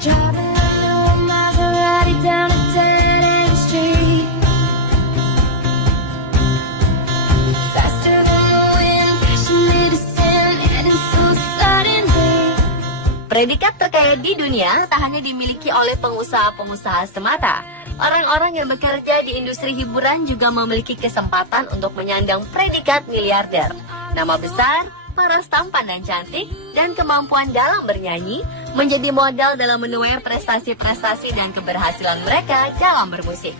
Driving under a Maserati down a dead-end street. Faster than the wind, passionate as sin, heading so suddenly. Predikat terkaya di dunia tak hanya dimiliki oleh pengusaha-pengusaha semata. Orang-orang yang bekerja di industri hiburan juga memiliki kesempatan untuk menyandang predikat miliarder. Nama besar, paras tampan dan cantik, dan kemampuan dalam bernyanyi menjadi modal dalam menuai prestasi-prestasi dan keberhasilan mereka dalam bermusik.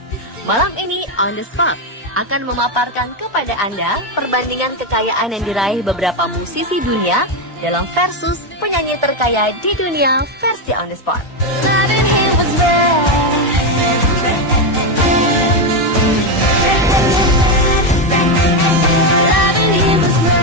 Malam ini, On The Spot akan memaparkan kepada Anda perbandingan kekayaan yang diraih beberapa musisi dunia dalam versus penyanyi terkaya di dunia versi On The Spot. Loving him was bad. Loving him was bad.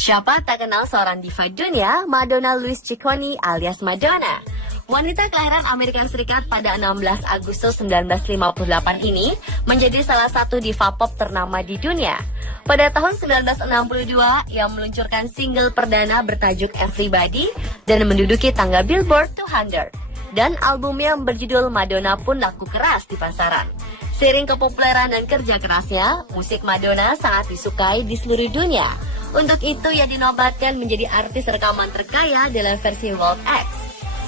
Siapa tak kenal seorang diva dunia, Madonna Louise Ciccone alias Madonna. Wanita kelahiran Amerika Serikat pada 16 Agustus 1958 ini menjadi salah satu diva pop ternama di dunia. Pada tahun 1962, ia meluncurkan single perdana bertajuk Everybody dan menduduki tangga Billboard 200. Dan albumnya yang berjudul Madonna pun laku keras di pasaran. Seiring kepopuleran dan kerja kerasnya, musik Madonna sangat disukai di seluruh dunia. Untuk itu, ia dinobatkan menjadi artis rekaman terkaya dalam versi World X.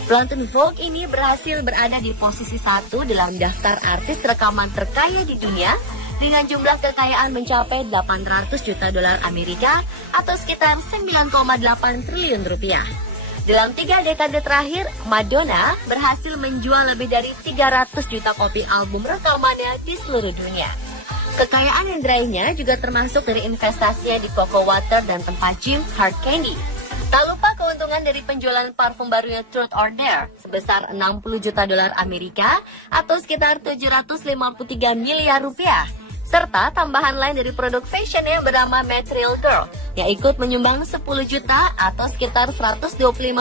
Pelantun Vogue ini berhasil berada di posisi 1 dalam daftar artis rekaman terkaya di dunia dengan jumlah kekayaan mencapai 800 juta dolar Amerika atau sekitar 9,8 triliun rupiah. Dalam 3 dekade terakhir, Madonna berhasil menjual lebih dari 300 juta kopi album rekamannya di seluruh dunia. Kekayaan yang diraihnya juga termasuk dari investasinya di Coco Water dan tempat gym Hard Candy. Tak lupa keuntungan dari penjualan parfum barunya Truth or Dare sebesar 60 juta dolar Amerika atau sekitar 753 miliar rupiah. Serta tambahan lain dari produk fashionnya yang bernama Material Girl yang ikut menyumbang 10 juta atau sekitar 125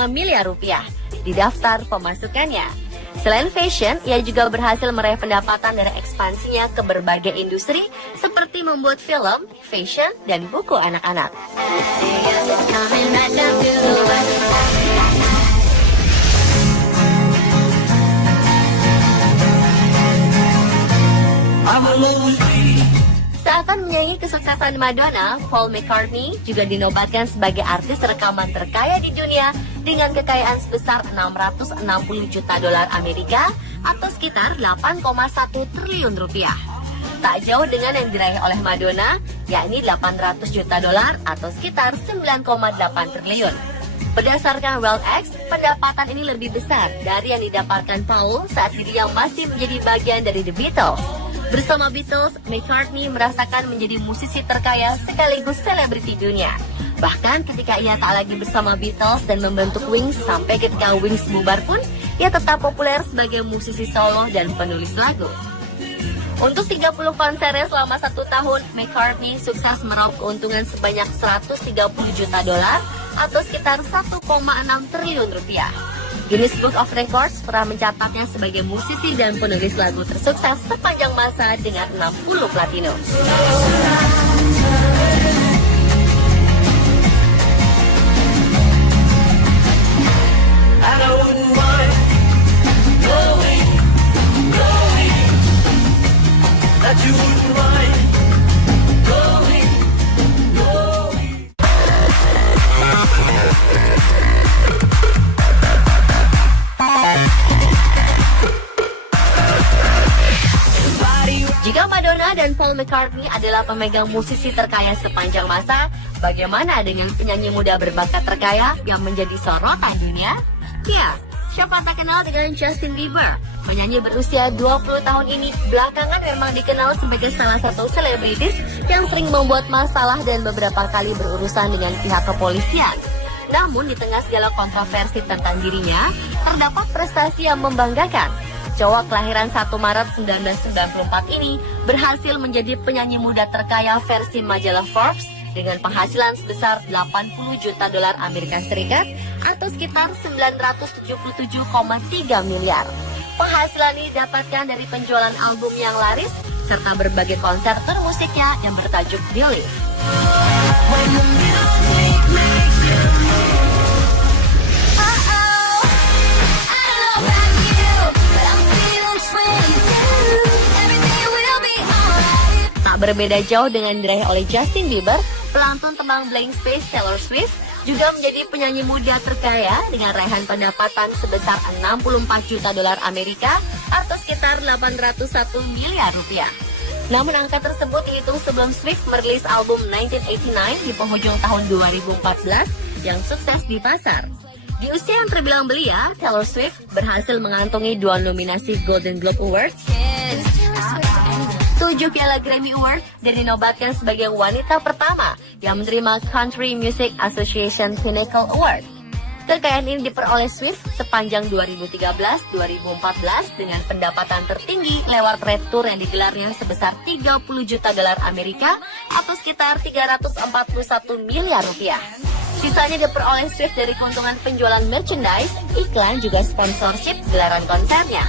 miliar rupiah di daftar pemasukannya. Selain fashion, ia juga berhasil meraih pendapatan dari ekspansinya ke berbagai industri seperti membuat film, fashion, dan buku anak-anak. Seakan menyaingi kesuksesan Madonna, Paul McCartney juga dinobatkan sebagai artis rekaman terkaya di dunia dengan kekayaan sebesar 660 juta dolar Amerika atau sekitar 8,1 triliun rupiah. Tak jauh dengan yang diraih oleh Madonna, yakni 800 juta dolar atau sekitar 9,8 triliun. Berdasarkan World X, pendapatan ini lebih besar dari yang didapatkan Paul saat dirinya masih menjadi bagian dari The Beatles. Bersama Beatles, McCartney merasakan menjadi musisi terkaya sekaligus selebriti dunia. Bahkan ketika ia tak lagi bersama Beatles dan membentuk Wings, sampai ketika Wings bubar pun, ia tetap populer sebagai musisi solo dan penulis lagu. Untuk 30 konsernya selama 1 tahun, McCartney sukses meraup keuntungan sebanyak 130 juta dolar atau sekitar 1,6 triliun rupiah. Guinness Book of Records pernah mencatatnya sebagai musisi dan penulis lagu tersukses sepanjang masa dengan 60 platinum. Jika Madonna dan Paul McCartney adalah pemegang musisi terkaya sepanjang masa, bagaimana dengan penyanyi muda berbakat terkaya yang menjadi sorotan dunia? Ya, siapa tak kenal dengan Justin Bieber? Penyanyi berusia 20 tahun ini belakangan memang dikenal sebagai salah satu selebritis yang sering membuat masalah dan beberapa kali berurusan dengan pihak kepolisian. Namun di tengah segala kontroversi tentang dirinya, terdapat prestasi yang membanggakan. Cowok kelahiran 1 Maret 1994 ini berhasil menjadi penyanyi muda terkaya versi majalah Forbes dengan penghasilan sebesar 80 juta dolar Amerika Serikat atau sekitar 977,3 miliar. Penghasilan ini didapatkan dari penjualan album yang laris serta berbagai konser tur musiknya yang bertajuk Believe. Tak berbeda jauh dengan diraih oleh Justin Bieber, pelantun tembang Blank Space Taylor Swift juga menjadi penyanyi muda terkaya dengan raihan pendapatan sebesar 64 juta dolar Amerika atau sekitar 801 miliar rupiah. Namun angka tersebut dihitung sebelum Swift merilis album 1989 di penghujung tahun 2014 yang sukses di pasar. Di usia yang terbilang belia, Taylor Swift berhasil mengantongi 2 nominasi Golden Globe Awards, 7 piala Grammy Award, dan dinobatkan sebagai wanita pertama yang menerima Country Music Association Pinnacle Award. Kekayaan ini diperoleh Swift sepanjang 2013-2014 dengan pendapatan tertinggi lewat Red Tour yang digelarnya sebesar 30 juta dolar Amerika atau sekitar 341 miliar rupiah. Sisanya diperoleh Swift dari keuntungan penjualan merchandise, iklan, juga sponsorship gelaran konsernya.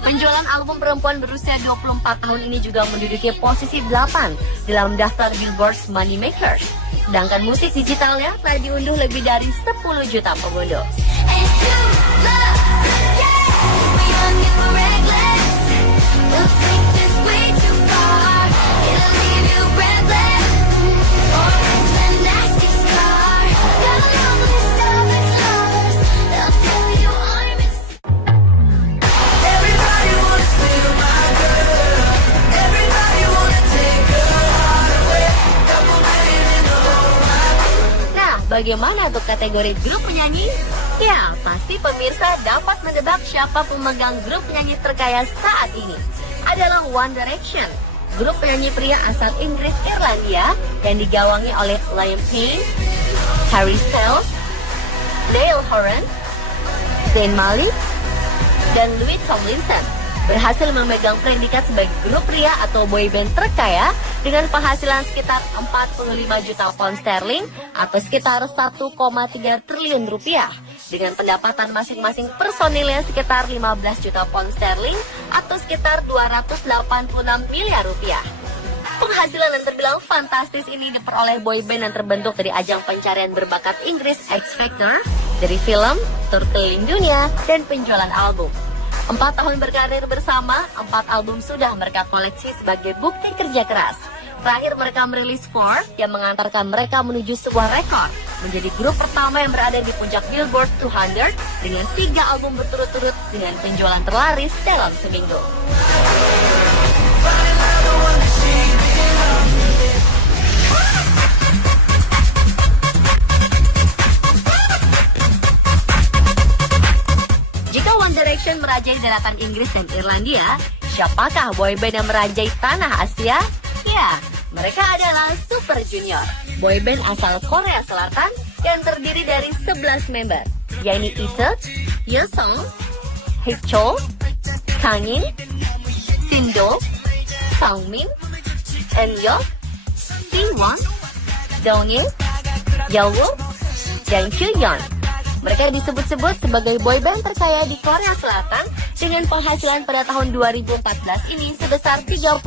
Penjualan album perempuan berusia 24 tahun ini juga menduduki posisi 8 dalam daftar Billboard's Money Makers. Sedangkan musik digitalnya telah diunduh lebih dari 10 juta pengunduh. Bagaimana untuk kategori grup penyanyi? Ya, pasti pemirsa dapat menebak siapa pemegang grup penyanyi terkaya saat ini. Adalah One Direction, grup penyanyi pria asal Inggris Irlandia yang digawangi oleh Liam Payne, Harry Styles, Niall Horan, Zayn Malik, dan Louis Tomlinson. Berhasil memegang predikat sebagai grup pria atau boyband terkaya dengan penghasilan sekitar 45 juta pound sterling atau sekitar 1,3 triliun rupiah, dengan pendapatan masing-masing personilnya sekitar 15 juta pound sterling atau sekitar 286 miliar rupiah. Penghasilan yang terbilang fantastis ini diperoleh boyband yang terbentuk dari ajang pencarian berbakat Inggris X Factor, dari film, tur keliling dunia, dan penjualan album. 4 tahun berkarir bersama, 4 album sudah mereka koleksi sebagai bukti kerja keras. Terakhir mereka merilis Four yang mengantarkan mereka menuju sebuah rekor, menjadi grup pertama yang berada di puncak Billboard 200 dengan 3 album berturut-turut dengan penjualan terlaris dalam seminggu. Jika One Direction merajai daratan Inggris dan Irlandia, siapakah boyband yang merajai tanah Asia? Ya, mereka adalah Super Junior, boyband asal Korea Selatan yang terdiri dari 11 member, yaitu Itae, Yeosang, Haekcho, Kangin, Sindo, Sangmin, Eunyeok, Siwon, Dongil, Yeowoo, dan Kyuhyun. Mereka disebut-sebut sebagai boyband terkaya di Korea Selatan dengan penghasilan pada tahun 2014 ini sebesar 30,8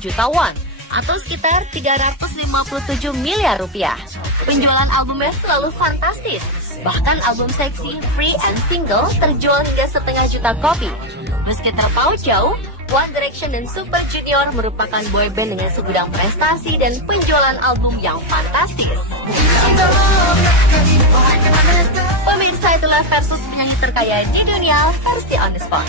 juta won atau sekitar 357 miliar rupiah. Penjualan albumnya selalu fantastis. Bahkan album seksi, Free and Single terjual hingga 0,5 juta kopi. Meski terpaut jauh, One Direction dan Super Junior merupakan boyband dengan segudang prestasi dan penjualan album yang fantastis. Pemirsa, itulah versus penyanyi terkaya di dunia versi On The Spot.